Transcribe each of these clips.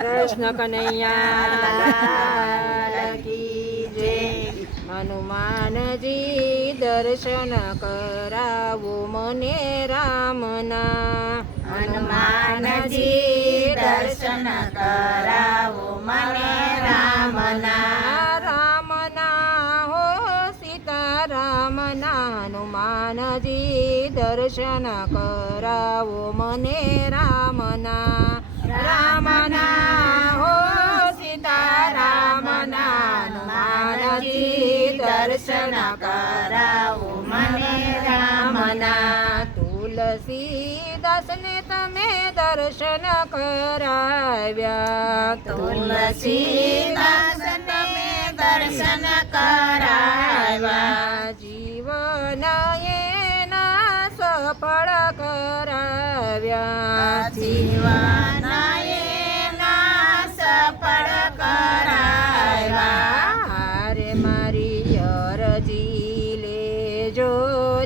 કૃષ્ણ કનૈયા કી જય. હનુમાનજી દર્શન કરાવો મને રામના. હનુમાનજી દર્શન કરાવો મને રામના. રામના હો સીતારામના. હનુમાનજી દર્શન કરાવો મને રામના. રામના હો સીતારામના. હનુમાનજી દર્શન કરાવો મને રામના. તુલસીદાસને તમે દર્શન કરાવ્યા. તુલસીદાસ તમે દર્શન કરાવ્યા. જીવન એના સફળ કરાવ્યા. જીવન એના સફળ કરાવ્યા. હારે મારી અરજી લેજો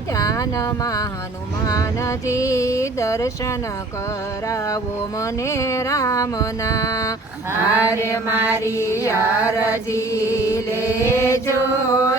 ધ્યાનમાં. હનુમાનજી દર્શન કરાવો મને રામના. હારે મારી અરજી લેજો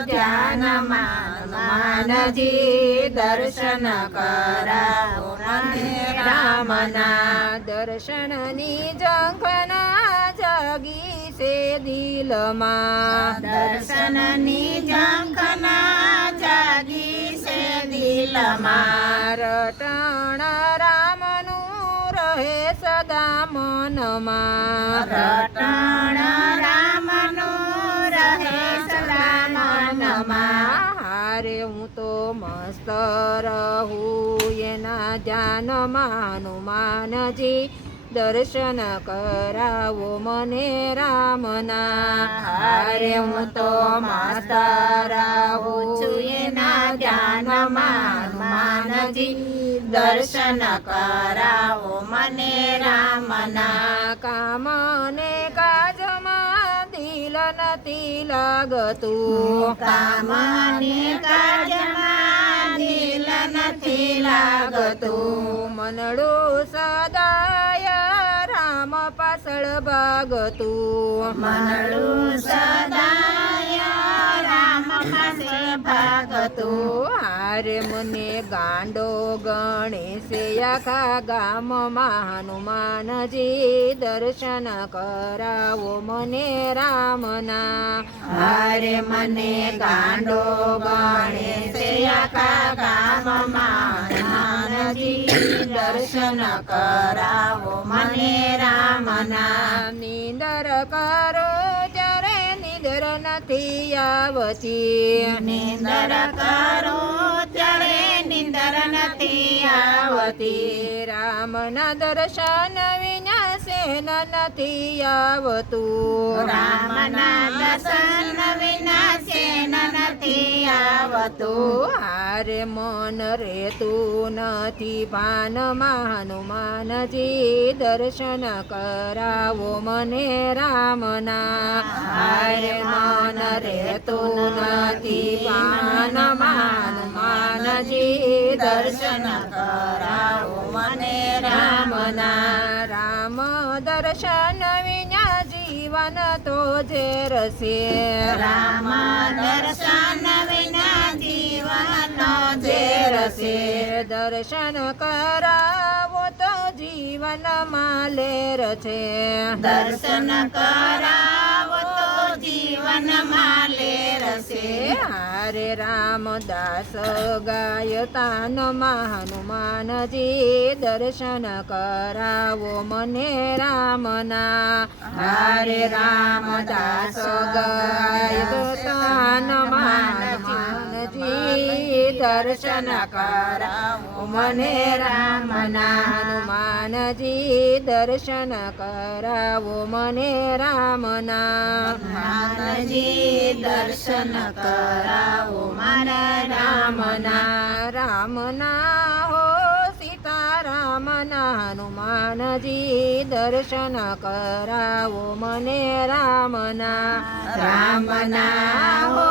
ધ્યાનમાં. હનુમાનજી દર્શન કરાવો મને રામના. દર્શનની ઝંખના જાગી છે દિલમાં. દર્શનની ઝંખના જાગી છે દિલમાં. રટણ રામનું રહે સદા મનમાં. રટણ રામનું રહે સદા મનમાં. હારે હું તો મસ્ત રહું એના ધ્યાનમાં. હનુમાનજી દર્શન કરાવો મને રામના. હારે હું તો મસ્ત રહું છું એના ધ્યાનમાં. હનુમાનજી દર્શન કરાવો મને રામના. કામ ને કાજમાં દિલ નથી લાગતું. કામ ને કાજમાં દિલ નથી લાગતું. મનડું સદાય રામ પાછળ ભાગતું. મનડું સદાય રામ પાસે ભાગતું. હારે મને ગાંડો ગણેશે આખા ગામમાં. હનુમાનજી દર્શન કરાવો મને રામના. હારે મને ગાંડો ગણેશે આખા ગામમાં. હનુમાનજી દર્શન કરાવો મને રામના. નિંદર કરો ત્યારે નિંદર નથી આવતી. નિંદર કરો ત્યારે નિંદર નથી આવતી. રામના દર્શન વિના શેન નથી આવતું. રામના દર્શન વિના શેન નથી આવતું. હારે મન રહેતું નથી ભાનમાં. હનુમાનજી દર્શન કરાવો મને રામના. હારે મન રહેતું નથી ભાનમાં. હનુમાનજી દર્શન કરાવો મને રામના. રામ દર્શન વિના જીવન તો ઝેર છે. રામ દર્શન વિના જીવનનો ઝેર છે. દર્શન કરાવો તો જીવનમાં લેર છે. દર્શન કરાવો તો જીવનમાં લેર છે. હારે રામદાસ ગાય તાનમાં. હનુમાનજી દર્શન કરાવો મને રામના. હારે રામદાસ ગાય તાનમાં. હનુમાનજી દર્શન કરાવો મને રામના. હનુમાનજી દર્શન કરાવો મને રામના. હનુમાનજી દર્શન કરાવો મને રામના. રામના હો સીતારામના. હનુમાનજી દર્શન કરાવો મને રામના. રામના હો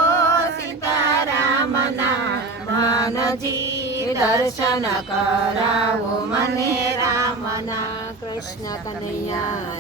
સીતારામના. હનુમાનજી દર્શન કરાવો મને રામના. કૃષ્ણ કનૈયા